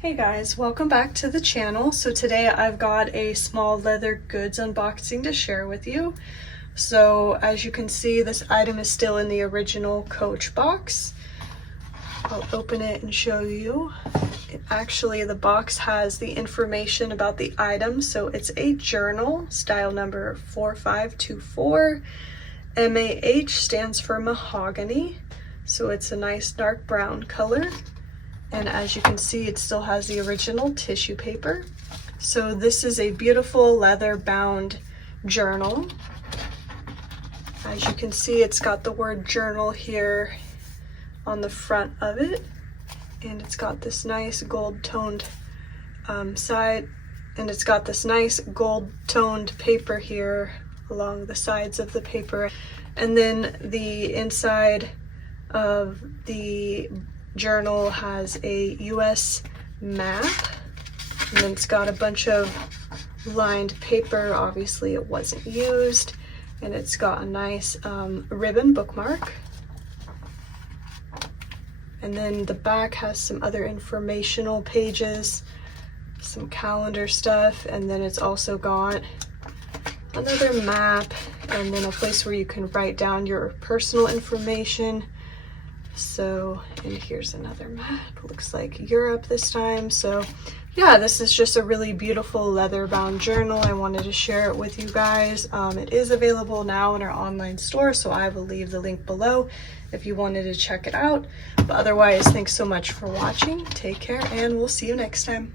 Hey guys, welcome back to the channel. So today I've got a small leather goods unboxing to share with you. So as you can see, this item is still in the original Coach box. I'll open it and show you. Actually, the box has the information about the item. So it's a journal, style number 4524. MAH stands for Mahogany. So it's a nice dark brown color. And as you can see, it still has the original tissue paper. So this is a beautiful leather bound journal. As you can see, it's got the word journal here on the front of it. And it's got this nice gold toned side. And it's got this nice gold toned paper here along the sides of the paper. And then the inside of the journal has a US map, and then it's got a bunch of lined paper. Obviously it wasn't used, and it's got a nice ribbon bookmark. And then the back has some other informational pages, some calendar stuff, and then it's also got another map and then a place where you can write down your personal information. So, and here's another map. Looks like Europe this time. So yeah, this is just a really beautiful leather bound journal. I wanted to share it with you guys. It is available now in our online store, so I will leave the link below if you wanted to check it out. But otherwise, thanks so much for watching. Take care, and we'll see you next time.